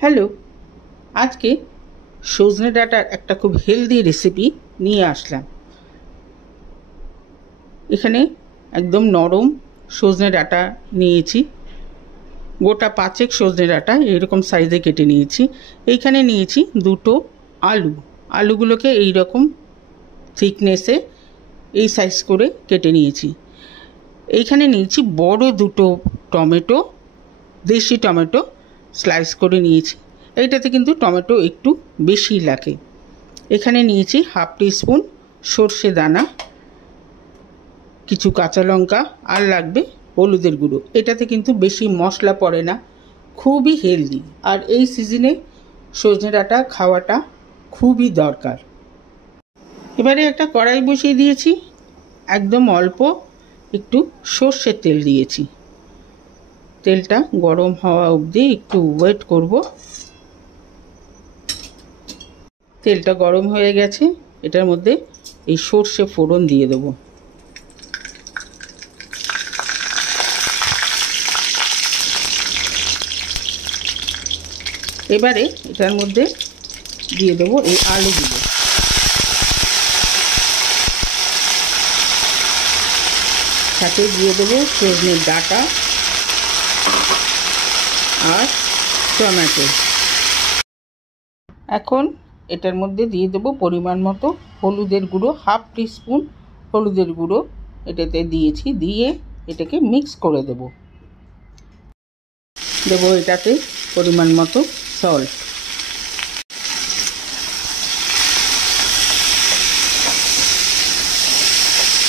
Hello, আজকে সজনে ডাঁটার একটা খুব হেলদি রেসিপি নিয়ে আসলাম। এখানে একদম নরম সজনে ডাঁটা নিয়েছি, গোটা 5 সজনে ডাঁটা এরকম সাইজে কেটে নিয়েছি। এইখানে নিয়েছি দুটো আলুগুলোকে এইরকম থিকনেসে এই সাইজ করে কেটে নিয়েছি। এইখানে নিয়েছি বড় দুটো টমেটো, দেশি টমেটো স্লাইস করে নিয়েছি। এইটাতে কিন্তু টমেটো একটু বেশি লাগে। এখানে নিয়েছি হাফ টিস্পুন সর্ষে দানা, কিছু কাঁচা লঙ্কা, আর লাগবে হলুদের গুঁড়ো। এটাতে কিন্তু বেশি মশলা পড়ে না, খুবই হেলদি, আর এই সিজনে সজনে ডাঁটা খাওয়াটা খুবই দরকার। এবারে একটা কড়াই বসিয়ে দিয়েছি, একদম অল্প একটু সর্ষের তেল দিয়েছি। তেলটা গরম হওয়া অবধি একটু ওয়েট করব। তেলটা গরম হয়ে গেছে, এটার মধ্যে এই সর্ষে ফোড়ন দিয়ে দেব। এবারে এটার মধ্যে দিয়ে দেবো এই আলুগুলো। সাথে দিয়ে দেবো সজনের ডাঁটা আর টমেটো। এখন এটার মধ্যে দিয়ে দেবো পরিমাণ মতো হলুদের গুঁড়ো, হাফ টিস্পুন হলুদের গুঁড়ো এটাতে দিয়েছি। দিয়ে এটাকে মিক্স করে দেবো এটাতে পরিমাণ মতো সল্ট।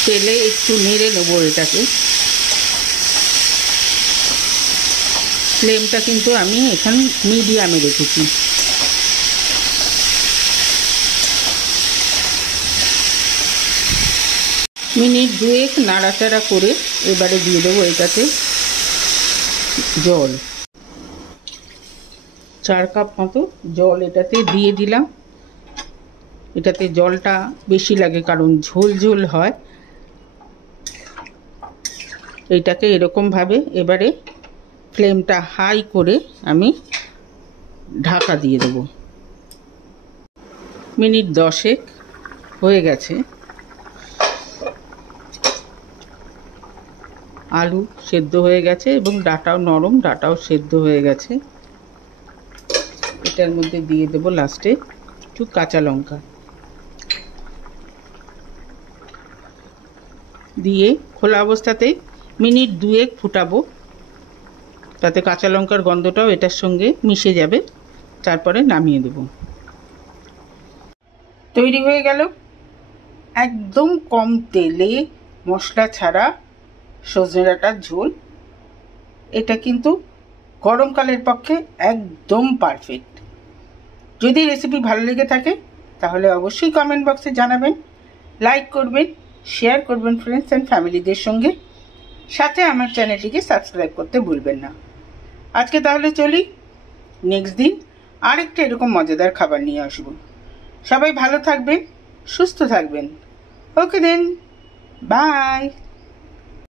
তেলে একটু নেড়ে নেবো এটাকে। ফ্লেমটা কিন্তু আমি এখানে মিডিয়ামে রেখেছি। মিনিট 2 নাড়াচাড়া করে এবারে দিয়ে দেবো এটাতে জল। 4 কাপ মতো জল এটাতে দিয়ে দিলাম। এটাতে জলটা বেশি লাগে কারণ ঝোল ঝোল হয়। এইটাকে এরকমভাবে এবারে ফ্লেমটা হাই করে আমি ঢাকা দিয়ে দেব। মিনিট 10 হয়ে গেছে। আলু সেদ্ধ হয়ে গেছে এবং ডাঁটাও নরম, ডাঁটাও সেদ্ধ হয়ে গেছে। এটার মধ্যে দিয়ে দেব লাস্টে একটু কাঁচা লঙ্কা দিয়ে খোলা অবস্থাতেই মিনিট 2 ফুটাবো, তাতে কাঁচা লঙ্কার গন্ধটাও এটার সঙ্গে মিশে যাবে। তারপরে নামিয়ে দেব। তৈরি হয়ে গেল একদম কম তেলে মশলা ছাড়া সজনে ডাঁটার ঝোল। এটা কিন্তু গরমকালের পক্ষে একদম পারফেক্ট। যদি রেসিপি ভালো লেগে থাকে তাহলে অবশ্যই কমেন্ট বক্সে জানাবেন, লাইক করবেন, শেয়ার করবেন ফ্রেন্ডস অ্যান্ড ফ্যামিলিদের সঙ্গে। সাথে আমার চ্যানেলটিকে সাবস্ক্রাইব করতে ভুলবেন না। আজকে তাহলে চলি, নেক্সট দিন আরেকটা এরকম মজাদার খাবার নিয়ে আসবো। সবাই ভালো থাকবেন, সুস্থ থাকবেন। ওকে দেন, বাই।